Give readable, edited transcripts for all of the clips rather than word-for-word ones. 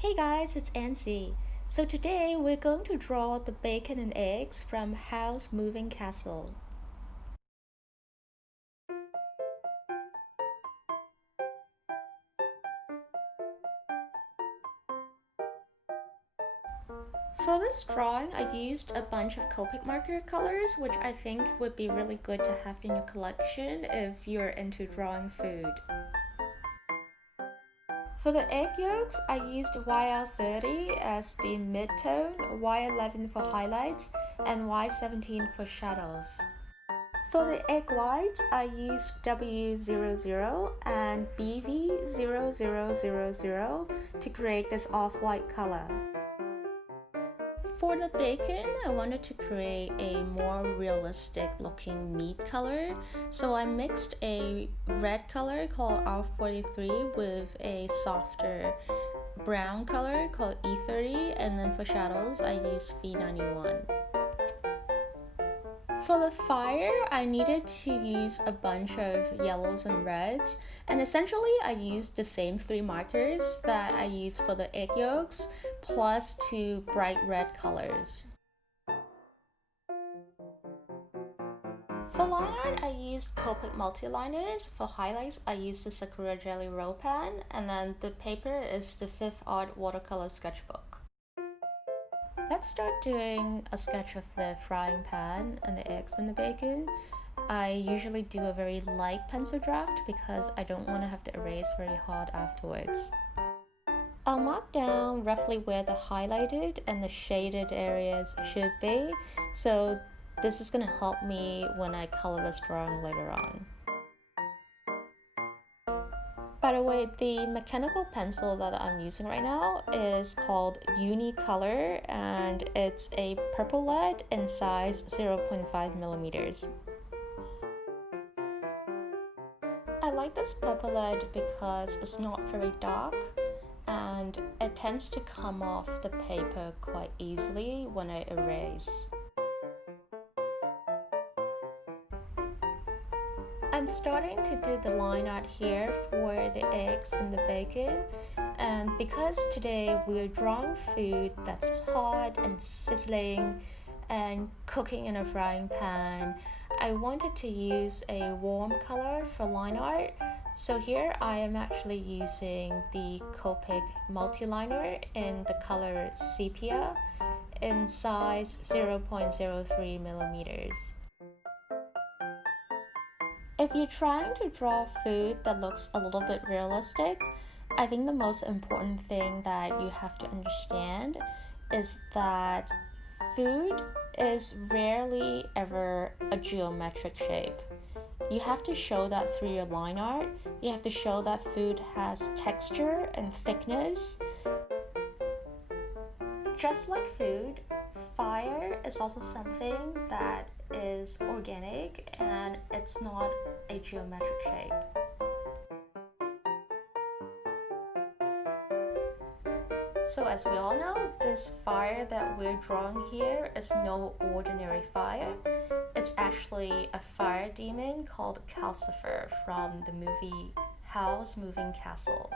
Hey guys, it's Ancy. So today we're going to draw the bacon and eggs from Howl's Moving Castle. For this drawing, I used a bunch of Copic marker colors, which I think would be really good to have in your collection if you're into drawing food. For the egg yolks, I used YL30 as the mid-tone, Y11 for highlights, and Y17 for shadows. For the egg whites, I used W00 and BV0000 to create this off-white color. For the bacon, I wanted to create a more realistic looking meat color, so I mixed a red color called R43 with a softer brown color called E30, and then for shadows, I used V91. For the fire, I needed to use a bunch of yellows and reds, and essentially I used the same three markers that I used for the egg yolks, plus two bright red colors. For line art, I used Copic Multiliners. For highlights, I used the Sakura Jelly Roll Pen, and then the paper is the 5th Art Watercolour Sketchbook. Let's start doing a sketch of the frying pan and the eggs and the bacon. I usually do a very light pencil draft because I don't want to have to erase very hard afterwards. I'll mark down roughly where the highlighted and the shaded areas should be, so this is going to help me when I color this drawing later on. By the way, the mechanical pencil that I'm using right now is called Unicolor, and it's a purple lead in size 0.5 millimeters. I like this purple lead because it's not very dark and it tends to come off the paper quite easily when I erase. I'm starting to do the line art here for the eggs and the bacon, and because today we're drawing food that's hot and sizzling and cooking in a frying pan, I wanted to use a warm color for line art. So here I am actually using the Copic Multiliner in the color Sepia in size 0.03 millimeters. If you're trying to draw food that looks a little bit realistic, I think the most important thing that you have to understand is that food is rarely ever a geometric shape. You have to show that through your line art. You have to show that food has texture and thickness. Just like food, fire is also something that is organic and it's not a geometric shape. So as we all know, this fire that we're drawing here is no ordinary fire. It's actually a fire demon called Calcifer from the movie Howl's Moving Castle.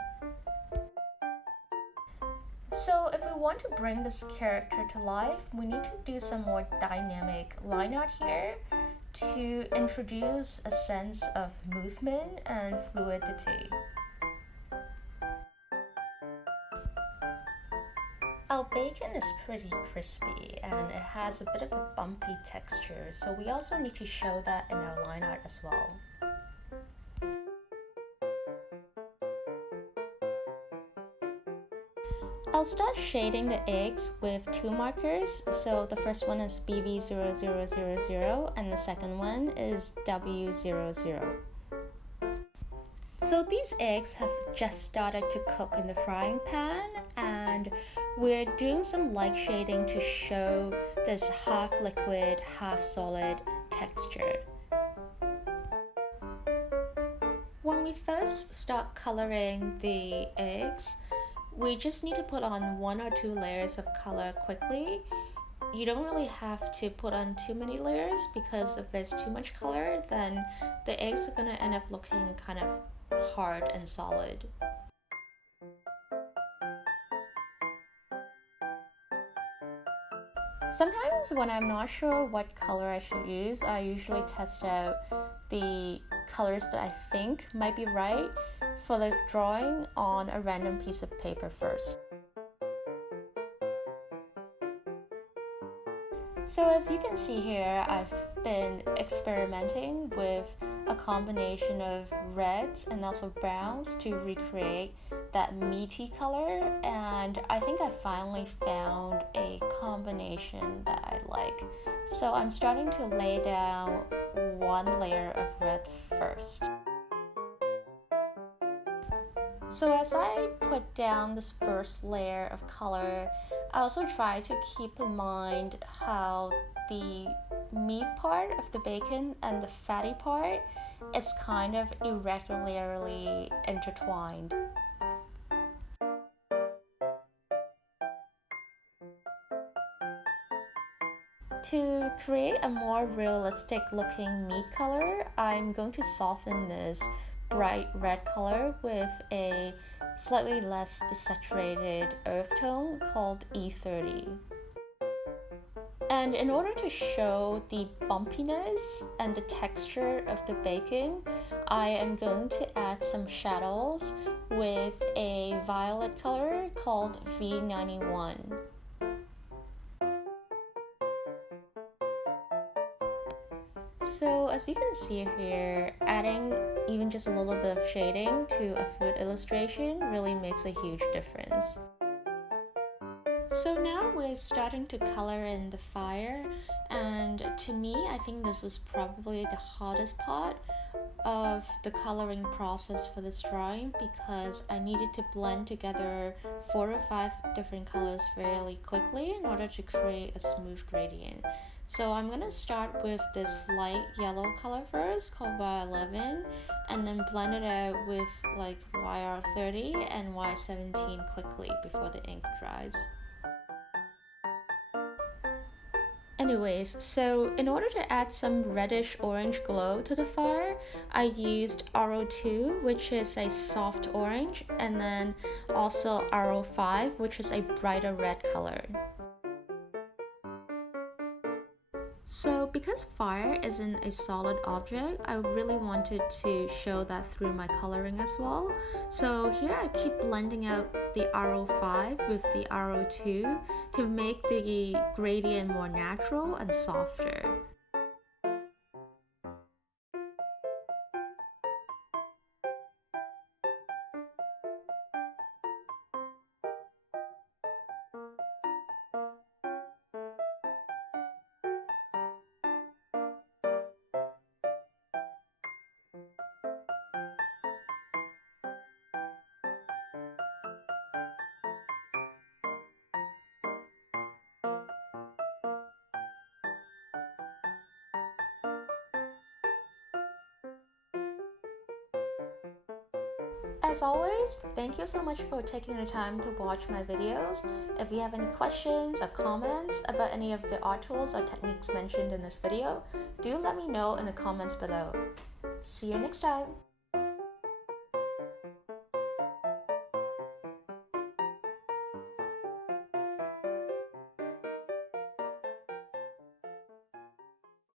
So if we want to bring this character to life, we need to do some more dynamic line art here to introduce a sense of movement and fluidity. Our bacon is pretty crispy and it has a bit of a bumpy texture, so we also need to show that in our line art as well. I'll start shading the eggs with two markers. So the first one is BV0000 and the second one is W00. So these eggs have just started to cook in the frying pan, and we're doing some light shading to show this half liquid, half solid texture. When we first start coloring the eggs, we just need to put on 1 or 2 layers of color quickly. You don't really have to put on too many layers because if there's too much color, then the eggs are going to end up looking kind of hard and solid. Sometimes when I'm not sure what color I should use, I usually test out the colors that I think might be right for the drawing on a random piece of paper first. So as you can see here, I've been experimenting with a combination of reds and also browns to recreate that meaty color, and I think I finally found a combination that I like. So I'm starting to lay down one layer of red first. So as I put down this first layer of color, I also try to keep in mind how the meat part of the bacon and the fatty part, it's kind of irregularly intertwined. To create a more realistic looking meat color, I'm going to soften this bright red color with a slightly less desaturated earth tone called E30. And in order to show the bumpiness and the texture of the bacon, I am going to add some shadows with a violet color called V91. So as you can see here, adding even just a little bit of shading to a food illustration really makes a huge difference. So now we're starting to color in the fire, and to me, I think this was probably the hardest part of the coloring process for this drawing, because I needed to blend together 4 or 5 different colors fairly quickly in order to create a smooth gradient. So I'm gonna start with this light yellow color first called Y11, and then blend it out with like YR30 and Y17 quickly before the ink dries. Anyways, so in order to add some reddish orange glow to the fire, I used RO2, which is a soft orange, and then also RO5, which is a brighter red color. So because fire isn't a solid object, I really wanted to show that through my coloring as well. So here I keep blending out the RO5 with the RO2 to make the gradient more natural and softer. As always, thank you so much for taking the time to watch my videos. If you have any questions or comments about any of the art tools or techniques mentioned in this video, do let me know in the comments below. See you next time!